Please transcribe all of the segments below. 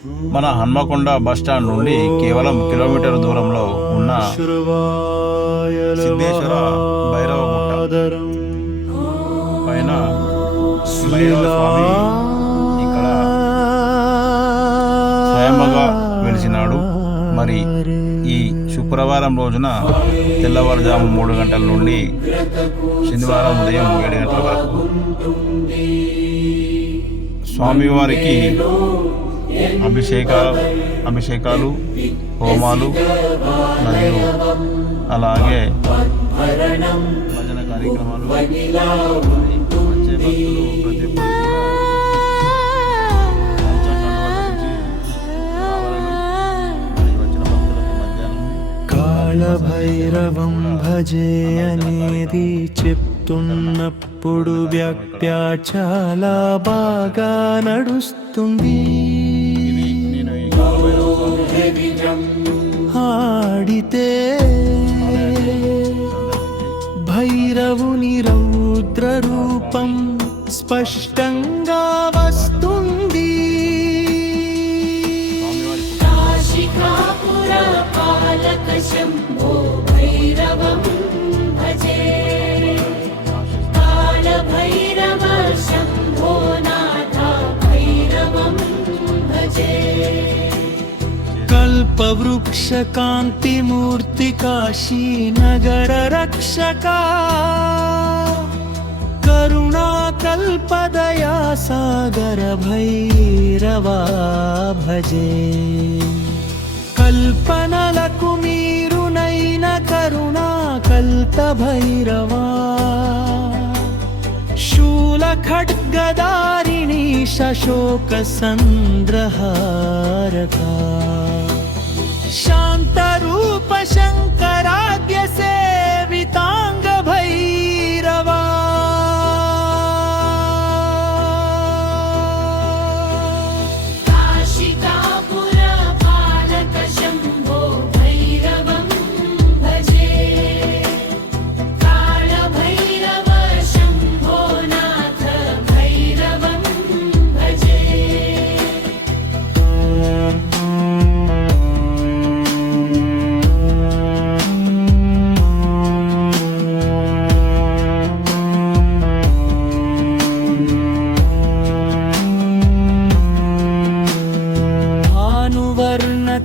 మన హన్మకొండ బస్టాండ్ నుండి కేవలం కిలోమీటర్ దూరంలో ఉన్న సిద్ధేశ్వర భైరవ గుట్ట పైన భైరవ స్వామి ఇక్కడ స్వయంగా వెలిసినాడు. మరి ఈ శుక్రవారం రోజున తెల్లవారుజాము 3 గంటల నుండి శనివారం ఉదయం 7 గంటల వరకు స్వామివారికి అభిషేకాలు, హోమాలు మరియు అలాగే భజన కార్యక్రమాలు వచ్చే భక్తులు ప్రతి ఒక్కరు కాళభైరవం భజే అనేది చెప్తున్నప్పుడు వ్యాఖ్య చాలా బాగా నడుస్తుంది. ఆడితే భైరవుని రౌద్ర రూపం స్పష్టంగా వస్తుంది. శంభో భైరవం భజే కాళభైరవ శంభో నాథ భైరవం భజే కల్పవృక్ష కాంతిమూర్తి కాశీ నగర రక్షకా కరుణా కల్పదయా సాగర భైరవా భజే కల్పనలకు మీరునైన కరుణా కల్ప భైరవా శూల ఖడ్గదారిణి శోక సంద్రహారకా శాంతరూప శంకరాద్య సేవితాంగ భైరవా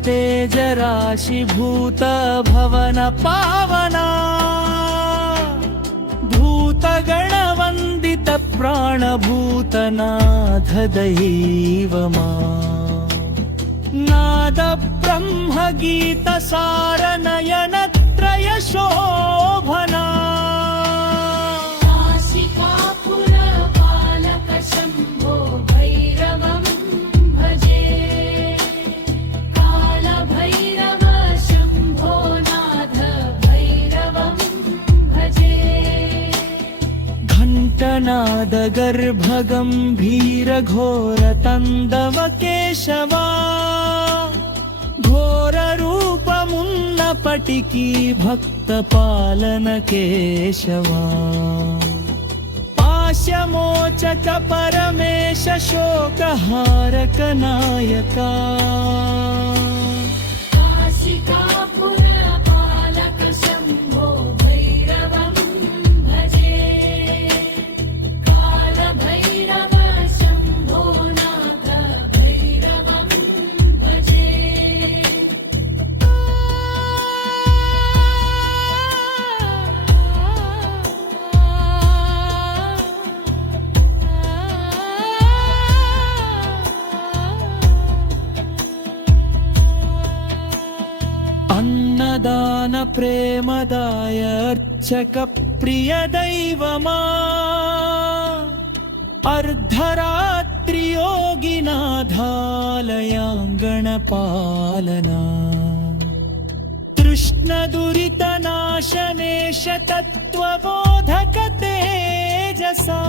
तेजराशिभूत भवन पावना भूतगणवन्दित प्राणभूतनाथ दैवमा नाद ब्रह्म गीत सारनयन त्रय शोभना शंभो भैरवं भजे कालभैरव शंभो नाथ भैरवं भजे घंटनाद गर्भ गंभीर घोर तंदव केशवा घोर रूप मुन्नपटिकी भक्त पालन केशवा पाशमोचक परमेश शोकहारक नायका काशिकापुर पालक शंभो भैरवं भजे कालभैरव शंभो नाथ भैरवं भजे अन्नदान प्रेमदाय अर्चक प्रिय दैवमा अर्धरात्रि योगिनाथालयाङ्गणपालना तृष्ण दुरितनाशनेश तत्त्वबोधक तेजसा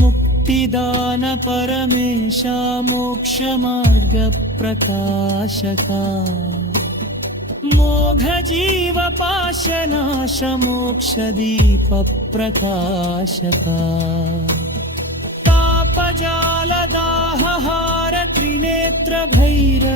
मुक्तिदान परमेशा मोक्षमार्गप्रकाशका मोघजीवपाशनाशमोक्षदीपप्रकाशका तापजालदाहहार त्रिनेत्र भैरवेश्वरा